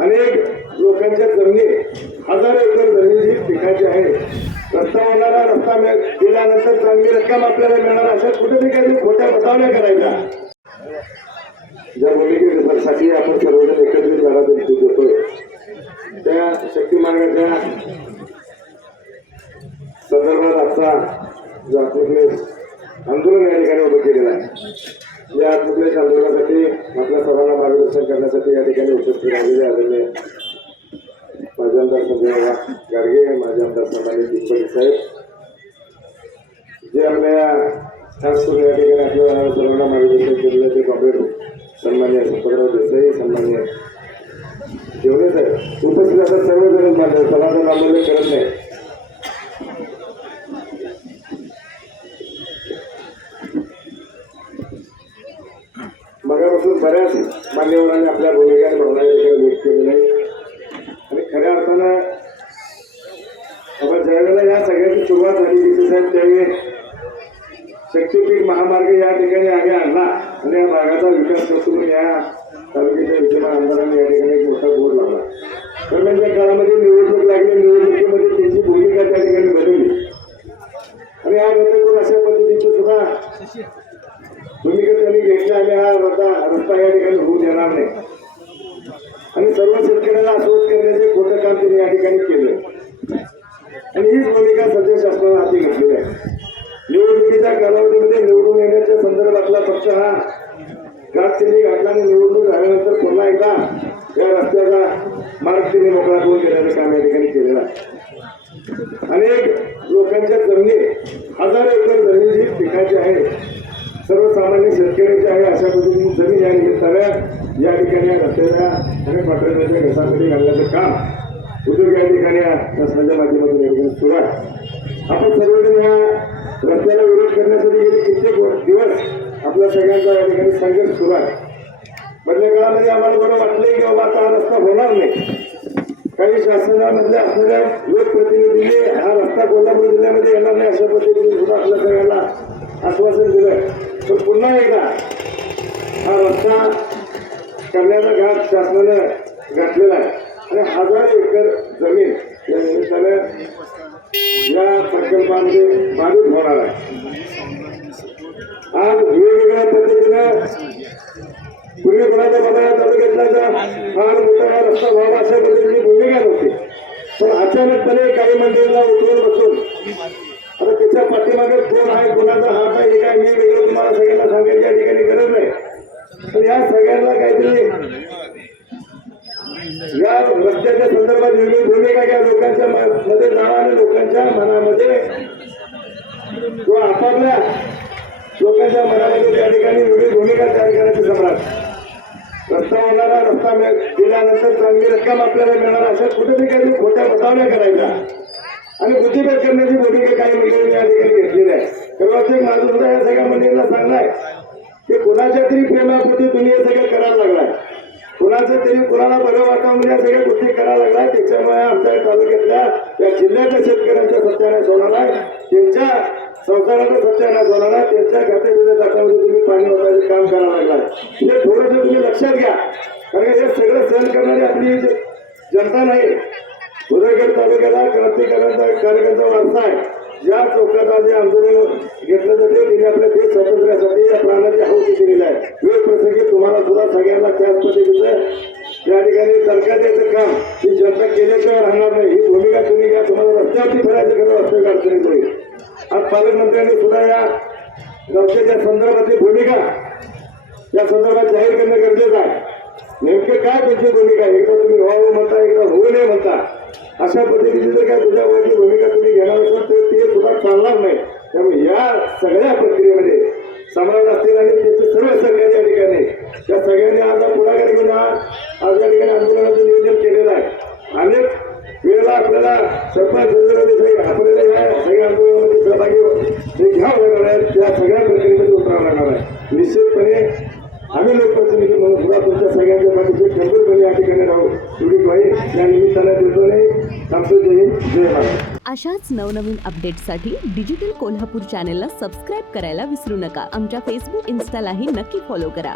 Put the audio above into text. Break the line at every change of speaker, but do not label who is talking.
अनेक लोकांच्या जमिनी हजार एकर जमीन जी पिकाची आहे. रस्ता होणारा रस्ता दिल्यानंतर चांगली रक्कम आपल्याला मिळणार अशा कुठे ठिकाणी खोट्या बतावण्या करायच्या. ज्या भूमिकेसाठी आपण सर्वजण एकत्रित झाला देतोय त्या शक्ती मार्गाच्या संदर्भात आजचा जो आत्मक्लेश आंदोलन या ठिकाणी उभं केलेलं आहे. या आत्मक्लेश आंदोलनासाठी आपल्या दर्शन करण्यासाठी या ठिकाणी उपस्थित राहिलेले आलेले माझे आमदार संजय गाडगे माझे आमदार सन्मानित दिग्पती साहेब. जे आपल्या खास करून या ठिकाणी आपल्या सर्वांना मार्गदर्शन केलेलं ते कॉम्रेड सन्मान्य संपतराव देसाई सन्मान्य जेवढे साहेब. उपस्थित असतात सर्वजण माझ्या सभासद आंदोलन करत नाही. बऱ्याच मान्यवरांनी आपल्या भूमिका आणि भावना व्यक्त केलेल्या आणि खऱ्या अर्थानं आपण ज्यावेळेला या सगळ्याची सुरुवात झाली. तिथे साहेब त्यावेळी शक्तीपीठ महामार्ग या ठिकाणी आम्ही आणला आणि या भागाचा विकास करतो म्हणून या तालुक्याच्या विद्यमान आमदारांनी या ठिकाणी एक मोठा बोर्ड लावला. दरम्यानच्या काळामध्ये निवडणूक लागली. निवडणुकीमध्ये त्यांची भूमिका त्या ठिकाणी बदलली. आणि या रद्द करून अशा पद्धतीचं सुद्धा भूमिका त्यांनी घेतली आणि हा रस्ता रस्ता या ठिकाणी होऊ देणार नाही. आणि सर्व शेतकऱ्यांना आश्वस्त करण्याचे खोटं काम त्यांनी या ठिकाणी केलं. आणि हीच भूमिका सध्या शासनानं हाती घेतलेली आहे. निवडणुकीच्या कालावधीमध्ये निवडून येण्याच्या संदर्भातला पक्ष हा घाट घटनाने आणि निवडणूक झाल्यानंतर पुन्हा एकदा या रस्त्याचा मार्ग त्यांनी मोकळा करून देण्याचं काम या ठिकाणी केलेलं आहे. अनेक लोकांच्या जमिनी अशा पद्धतीने जमीन या निमित्तानं या ठिकाणी या रस्त्याच्या आणि पाठवण्याच्या घसामध्ये घालण्याचं काम उद्योग या ठिकाणी या शासनाच्या माध्यमातून या ठिकाणी सुरू आहे. आपण सर्वजण या रस्त्याला विरोध करण्यासाठी गेले कित्येक दिवस आपल्या सगळ्यांचा या ठिकाणी संघर्ष सुरू आहे. मधल्या काळामध्ये आम्हाला बरं वाटलंय की बाबा आता हा रस्ता होणार नाही. काही शासनामधल्या असणाऱ्या लोकप्रतिनिधींनी हा रस्ता कोल्हापूर जिल्ह्यामध्ये येणार नाही अशा पद्धतीने सुद्धा आपल्या सगळ्यांना आश्वासन दिलंय पण पुन्हा एकदा हा रस्ता करण्याचा घाट शासनानं घातलेला आहे. आणि हजार एकर जमीन या निमित्तानं या प्रकल्पामध्ये बाधित होणार आहे. आज वेगवेगळ्या पद्धतीनं पूर्वी कोणाच्या मनाला तालुक्यातला जर फार मोठा हा रस्ता व्हावा अशा पद्धतीची भूमिका नव्हती. पण अचानकपणे काही मंदिराला उतरून बसून आता त्याच्या पाठीमागे कोण आहे कोणाचा हात आहे हे काय मी वेगळं तुम्हाला सगळ्यांना सांगायची या ठिकाणी गरज नाही. या सगळ्यांना काहीतरी या रस्त्याच्या संदर्भात वेगळी भूमिका घ्या लोकांच्या मध्ये जावा आणि लोकांच्या मनामध्ये तो आपापल्या लोकांच्या मनामध्ये त्या ठिकाणी वेगळी भूमिका तयार करायची सम्राट. रस्ता होणारा रस्ता दिल्यानंतर चांगली रक्कम आपल्याला मिळणार अशा कुठेतरी काही खोट्या बतावण्या करायच्या. आणि बुद्धिभेद करण्याची भूमिका काही मंडळींनी या ठिकाणी घेतलेली आहे. सर्वाधिक माझं सुद्धा या सगळ्या मंडळींना तरी प्रेमापोटी तुम्ही हे सगळं करायला लागलाय? कुणाचं तरी कुणाला बरं वाटावं म्हणजे या सगळ्या गोष्टी करायला लागलाय. त्याच्यामुळे आमच्या तालुक्यातल्या या जिल्ह्याच्या शेतकऱ्यांचा सत्यानाश होणार आहे. त्यांच्या संसाराचा सत्यानाश होणार आहे. त्यांच्या खात्याच्या ताटामध्ये तुम्ही पाणी वाटायचं काम करायला लागलाय. हे थोडंसं तुम्ही लक्षात घ्या. कारण हे सगळं सहन करणारी आपली जनता नाही. उदयगड तालुक्याला क्रांतिकारांचा कार्यकर्ता वारसा आहे. ज्या चौकात आज आंदोलन घेतलं जाते तिने आपल्या देश स्वातंत्र्यासाठी या प्राणाची आहुती दिलेली आहे. वेळ प्रसंगी तुम्हाला सुद्धा सगळ्यांना त्याच पद्धतीचं या ठिकाणी सरकार द्यायचं काम. ही जनता केल्याशिवाय राहणार नाही. ही भूमिका तुम्ही घ्या. तुम्हाला रस्त्यावरती फिरायचं खरं रस्त्यावर अडचणीत होईल आज पालकमंत्र्यांनी सुद्धा या रस्त्याच्या संदर्भातली भूमिका या संदर्भात जाहीर करणं गरजेचं आहे. नेमके काय तुमची भूमिका आहे? एकदा तुम्ही व्हावं म्हणता एकदा होऊ नये म्हणता. अशा पद्धतीची जर काय तुझ्यावरची भूमिका तुम्ही घेणार असाल तर ते सुद्धा चालणार नाही. त्यामुळे या सगळ्या प्रक्रियेमध्ये समाज असतील आणि निश्चितपणे आम्ही लोकप्रतिनिधी म्हणून सुद्धा तुमच्या सगळ्यांच्या पाठीशी खंबीरपणे या ठिकाणी राहू. एवढी ग्वाही या निमित्तानं देतो नाही थांबतो जय जय महाराष्ट्र
अशाच नवनवीन अपडेट्ससाठी डिजिटल कोल्हापूर चॅनेलला सबस्क्राईब करायला विसरू नका. आमच्या फेसबुक इन्स्टालाही नक्की फॉलो करा.